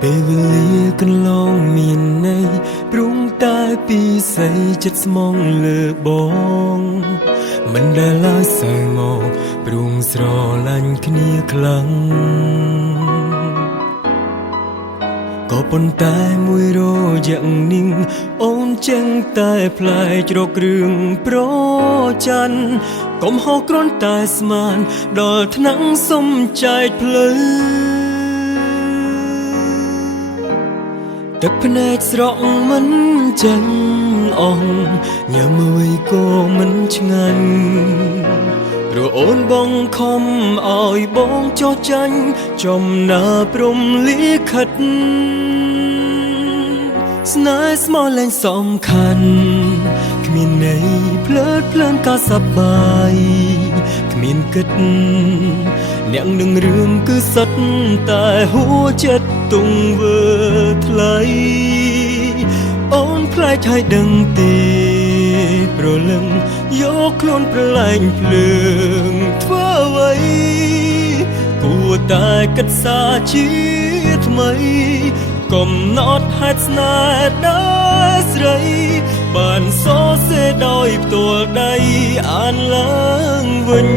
ពេលវេលាកន្លងមានន័យព្រមតែពីស្អីចិត្តស្មងលើបងមិនដែលឡើយសើមកព្រមស្រឡាញ់គ្នាខ្លាំងក៏ប៉ុន្តែមួយរយៈនេះអូនចឹងតែផ្លែជ្រកគ្រឿងប្រច័ណ្ឌកុំហោគ្រាន់តែស្មានដល់ថ្នាក់សំចែកភ្លឺទឹកភ្នែកស្រក់មិនចេញអស់ញ៉ាំមួយក៏មិនឆ្ងាញ់ព្រោះអូនបងខំឲ្យបងចោះចាញ់ចំណាព្រំលិខិតស្នេហ៍ស្មោះលែងសំខាន់គ្មានន័យភ្លើតភ្លើនក៏សប្បាយគ្មានគិតអ្នកនឹងរឿងគឺសិតតែហួចិត្តទង្វើថ្លៃអូនផ្លែកឲ្យដឹងទេប្រលឹងយកខ្លួនប្រឡែងភ្លើងធ្វើអ្វីគួរតែគិតសាជាថ្មីកំណត់ហេតុស្នេហ៍ដល់ស្រីបានសរសេរដោយផ្ទាល់ដៃអានឡើងវិញ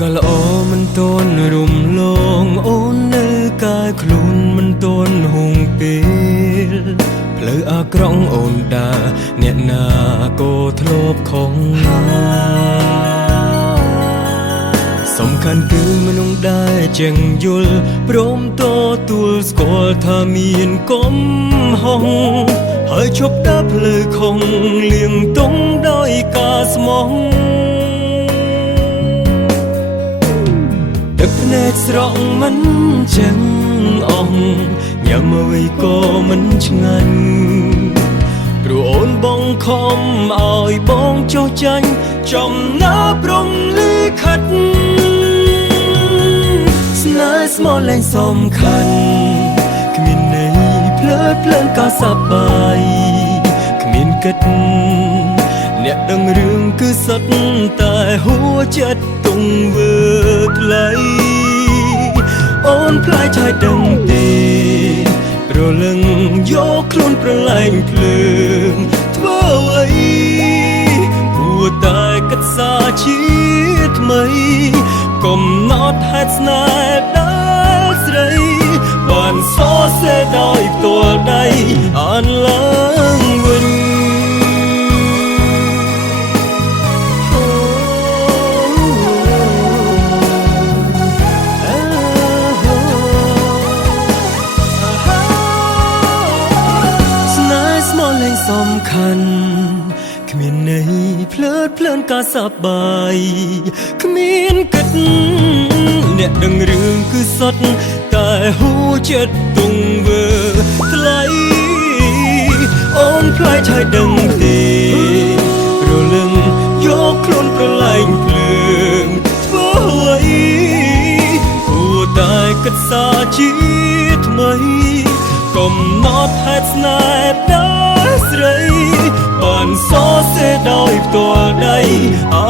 ក៏ល្អមិនតន់រំលងអូននៅកាយខ្លួនមិនតន់ហួងពេលផ្លូវអាក្រង់អូនដាអ្នកណាក៏ធ្លាប់ខំសំខាន់គឺមនុស្សដែលចេះយល់ព្រមទទួលស្គាល់ថាមានកំហុសហើយឈប់ដើរផ្លូវខុសលៀងទង់ដោយការស្មោះទឹកភ្នែកស្រក់មិនចឹងអស់ញ៉ាំអ្វីក៏មិនឆ្ងាញ់ព្រោះអូនបងខំឲ្យបងចោះចាញ់ចំណាព្រំលិខិតស្នេហ៍ស្មោះលែងសំខាន់គ្មានន័យភ្លើតភ្លើនក៏សប្បាយគ្មានគិតអ្នកដឹងរឿងគឺសិតតែហួចិត្តទង្វើថ្លៃអូនផ្លែកឲ្យដឹងទេប្រលឹងយកខ្លួនប្រឡែងភ្លើងធ្វើអ្វីគួរតែគិតសាជាថ្មីកំណត់ហេតុស្នេហ៍ដល់ស្រីបានសរសេរដោយផ្ទាល់ដៃអានឡើងវិញសំខាន់គ្មានន័យភ្លើតភ្លើនក៏សប្បាយគ្មានគិតអ្នកដឹងរឿងគឺសុទ្ធតែហួចិត្តទង្វើថ្លៃអូនផ្លែកឲ្យដឹងទេរលឹងយកខ្លួនប្រឡែងភ្លើងធ្វើអ្វីគួរតែគិតសាជាថ្មីកំណត់ហេតុស្នេហ៍ដល់ស្រីបានសរសេរដោយផ្ទាល់ដៃអា